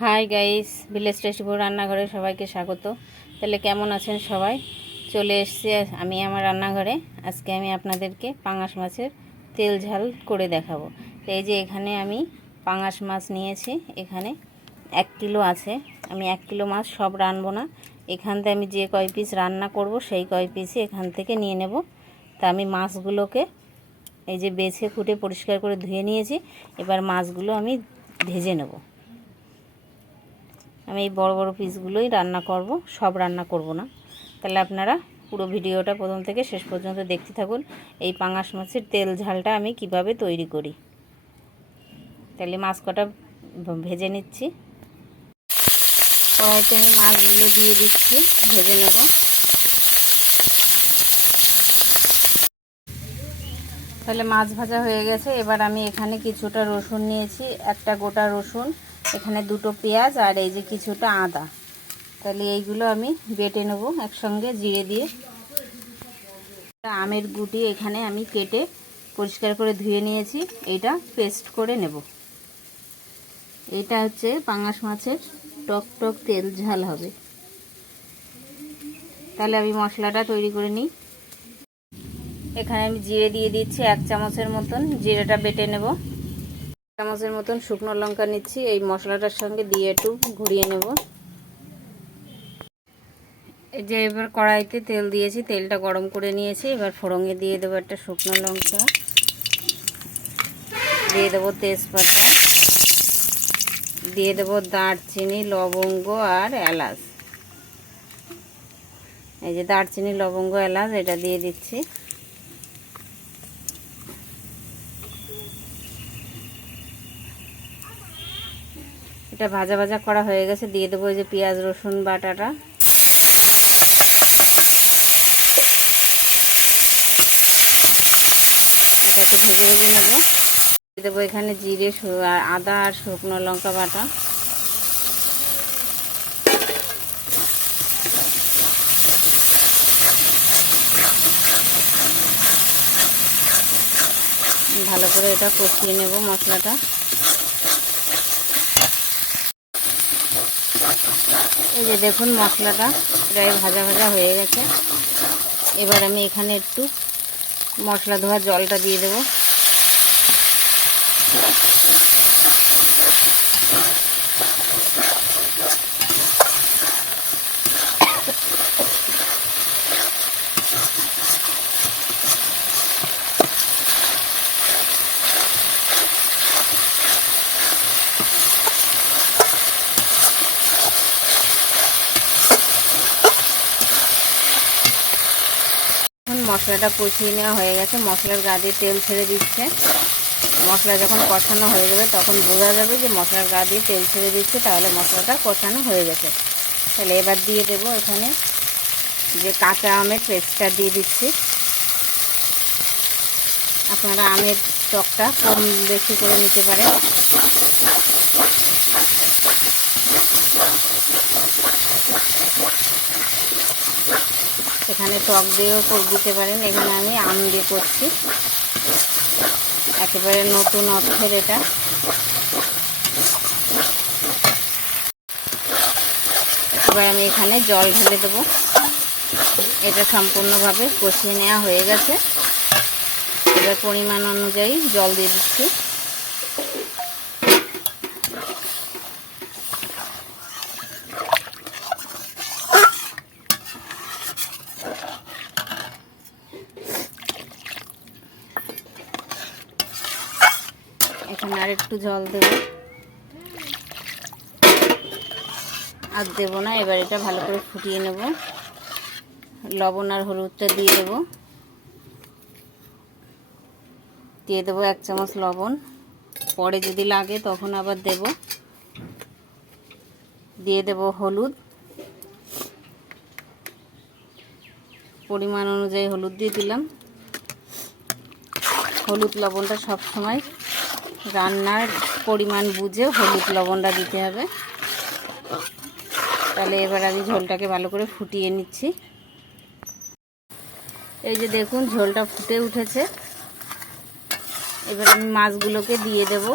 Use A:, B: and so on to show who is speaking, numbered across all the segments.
A: Hi guys village টেস্টিপুর রান্নাঘরে সবাইকে স্বাগত। তাহলে কেমন আছেন সবাই? চলে এসেছি আমি আমার রান্নাঘরে। আজকে আমি আপনাদেরকে পাঙাশ মাছের তেল ঝাল করে দেখাবো। তো এই যে এখানে আমি পাঙাশ মাছ নিয়েছি। এখানে এক কিলো আছে। আমি এক কিলো মাছ সব রানবো না। এখান থেকে আমি যে কয় পিস রান্না করব সেই কয় পিসই এখান থেকে নিয়ে নেব। তা আমি মাছগুলোকে এই যে বেছে খুঁটে পরিষ্কার করে ধুয়ে নিয়েছি। এবার মাছগুলো আমি ভেজে নেব। আমি এই বড় বড় পিসগুলোই রান্না করব, সব রান্না করব না। তাহলে আপনারা পুরো ভিডিওটা প্রথম থেকে শেষ পর্যন্ত দেখতে থাকুন, এই পাঙাশ মাছের তেল ঝালটা আমি কীভাবে তৈরি করি। তাহলে মাছ কটা ভেজে নিচ্ছি। কড়াইতে আমি মাছগুলো দিয়ে দিচ্ছি, ভেজে নেব। তাহলে মাছ ভাজা হয়ে গেছে, এবার আমি এখানে কিছুটা রসুন নিয়েছি, একটা গোটা রসুন। এখানে দুটো পেঁয়াজ আর এই যে কিছুটা আদা। তাহলে এইগুলো আমি বেটে নেব একসঙ্গে জিরে দিয়ে। আমের গুটি এখানে আমি কেটে পরিষ্কার করে ধুয়ে নিয়েছি। এইটা পেস্ট করে নেব। এটা হচ্ছে পাঙাশ মাছের টক টক তেল ঝাল হবে। তাহলে আমি মশলাটা তৈরি করে নিই। এখানে আমি জিরে দিয়ে দিচ্ছি এক চামচের মতন। জিরেটা বেটে নেব। চামচের মতন শুকনো লঙ্কা নিচ্ছি। এই মশলাটার সঙ্গে দিয়ে একটু ঘুরিয়ে নেব। এই যে এবার কড়াইতে তেল দিয়েছি, তেলটা গরম করে নিয়েছি। এবার ফোড়ঙে দিয়ে দেবো একটা শুকনো লঙ্কা। দিয়ে দেবো তেজপাতা। দিয়ে দেবো দারচিনি, লবঙ্গ আর এলাচ। এই যে দারচিনি, লবঙ্গ, এলাচ, এটা দিয়ে দিচ্ছি। এটা ভাজা ভাজা করা হয়ে গেছে। দিয়ে দেবো যে পেঁয়াজ, রসুন, বাটাটা। এটা একটু ভেজে ভেজে নেব। দিয়ে দেবো এখানে জিরে আদা আর শুকনো লঙ্কা বাটা। ভালো করে এটা কষিয়ে নেব মশলাটা। এই যে দেখুন মশলাটা প্রায় ভাজা ভাজা হয়ে গেছে। এবার আমি এখানে একটু মশলা ধোয়া জলটা দিয়ে দেব। মশলাটা কষিয়ে নেওয়া হয়ে গেছে। মশলার গা দিয়ে তেল ছেড়ে দিচ্ছে। মশলা যখন কষানো হয়ে যাবে, তখন বোঝা যাবে যে মশলার গা দিয়ে তেল ছেড়ে দিচ্ছে, তাহলে মশলাটা কষানো হয়ে গেছে। তাহলে এবার দিয়ে দেব এখানে যে কাঁচা আমের পেস্টটা দিয়ে দিচ্ছি। আপনারা আমের টকটা কম বেশি করে নিতে পারেন। এখানে টক দিয়েও দিতে পারেন। এখানে আমি আম দিয়ে করছি। একেবারে নতুন অর্থের এটা। এবার আমি এখানে জল ঢেলে দেবো। এটা সম্পূর্ণভাবে কষিয়ে নেওয়া হয়ে গেছে। এবার পরিমাণ অনুযায়ী জল দিয়ে দিচ্ছি এখানে আর একটু জল দেব। আর দেব না, এবার এটা ভালো করে ফুটিয়ে নেব। লবণ আর হলুদটা দিয়ে দেব। দিয়ে দেবো এক চামচ লবণ। পরে যদি লাগে তখন আবার দেব। দিয়ে দেব হলুদ। পরিমাণ অনুযায়ী হলুদ দিয়ে দিলাম। হলুদ লবণটা সব সময় রান্নার পরিমাণ বুঝে হলুদ লবণটা দিতে হবে। তাহলে এবার আমি ঝোলটাকে ভালো করে ফুটিয়ে নিচ্ছি। এই যে দেখুন, ঝোলটা ফুটে উঠেছে। এবার আমি মাছগুলোকে দিয়ে দেব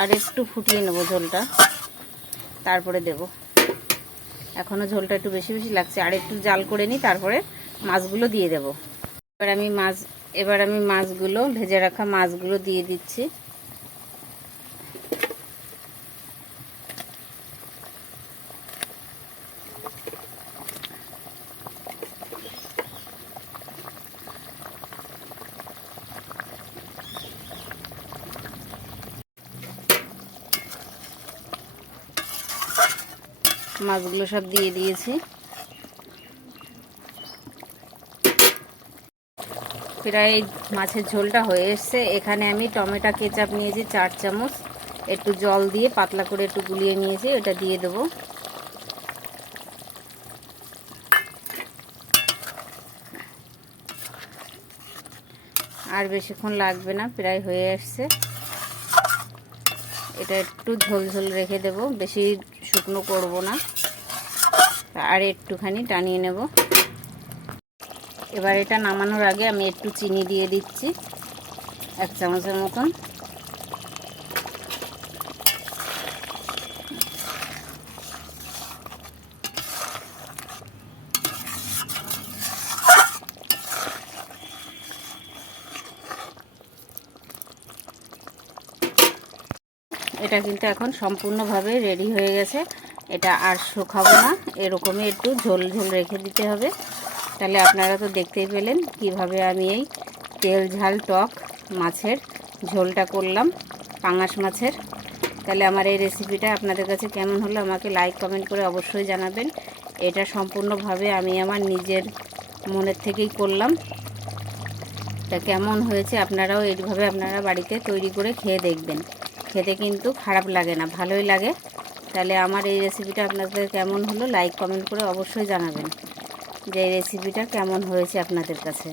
A: আর একটু ফুটিয়ে নেব ঝোলটা। তারপরে দেব। এখনও ঝোলটা একটু বেশি বেশি লাগছে। আর একটু জাল করে নিই, তারপরে মাছগুলো দিয়ে দেব। এবার আমি মাছ এবার আমি মাছগুলো ভেজে রাখা মাছগুলো দিয়ে দিচ্ছি। মাছগুলো সব দিয়ে দিয়েছি। প্রায় মাছের ঝোলটা হয়ে এসছে। এখানে আমি টমেটো, কেচাপ নিয়েছি, চার চামচ। একটু জল দিয়ে পাতলা করে একটু গুলিয়ে নিয়েছি, ওটা দিয়ে দেবো। আর বেশিক্ষণ লাগবে না, প্রায় হয়ে আসছে এটা একটু ঝোল ঝোল রেখে দেব, বেশি শুকনো করব না। আর একটুখানি টানিয়ে নেব। এবার এটা নামানোর আগে আমি একটু চিনি দিয়ে দিচ্ছি, এক চামচের মতন। এটা কিন্তু এখন সম্পূর্ণভাবে রেডি হয়ে গেছে। এটা আর শুকাবো না, এরকমই একটু ঝোল ঝোল রেখে দিতে হবে। তাহলে আপনারা তো দেখতেই পেলেন কীভাবে আমি এই তেল ঝাল টক মাছের ঝোলটা করলাম, পাঙাশ মাছের। তাহলে আমার এই রেসিপিটা আপনাদের কাছে কেমন হলো আমাকে লাইক কমেন্ট করে অবশ্যই জানাবেন। এটা সম্পূর্ণভাবে আমি আমার নিজের মনের থেকেই করলাম। তা কেমন হয়েছে আপনারাও এইভাবে আপনারা বাড়িতে তৈরি করে খেয়ে দেখবেন। খেতে কিন্তু খারাপ লাগে না, ভালোই লাগে। তাহলে আমার এই রেসিপিটা আপনাদের কেমন হলো লাইক কমেন্ট করে অবশ্যই জানাবেন। যে এই রেসিপিটা কেমন হয়েছে আপনাদের কাছে?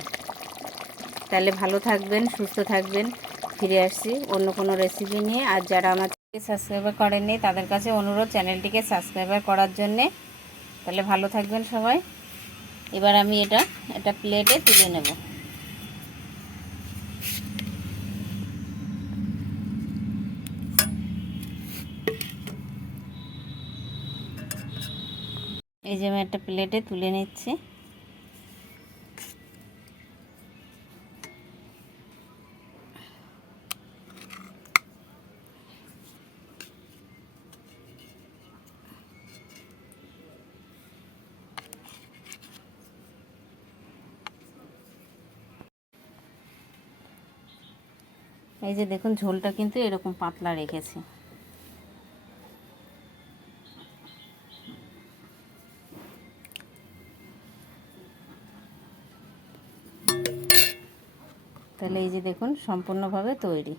A: তাহলে ভালো থাকবেন, সুস্থ থাকবেন, ফিরে আসছি অন্য কোনো রেসিপি নিয়ে। আর যারা আমার সাবস্ক্রাইবার করেননি, তাদের কাছে অনুরোধ চ্যানেলটিকে সাবস্ক্রাইবার করার জন্যে। তাহলে ভালো থাকবেন সবাই। এবার আমি এটা, একটা প্লেটে তুলে নেব। এই যে আমি একটা প্লেটে তুলে নিচ্ছি। এই যে দেখুন, ঝোলটা কিন্তু এরকম পাতলা রেখেছি। তাহলে এই যে দেখুন সম্পূর্ণভাবে তৈরি।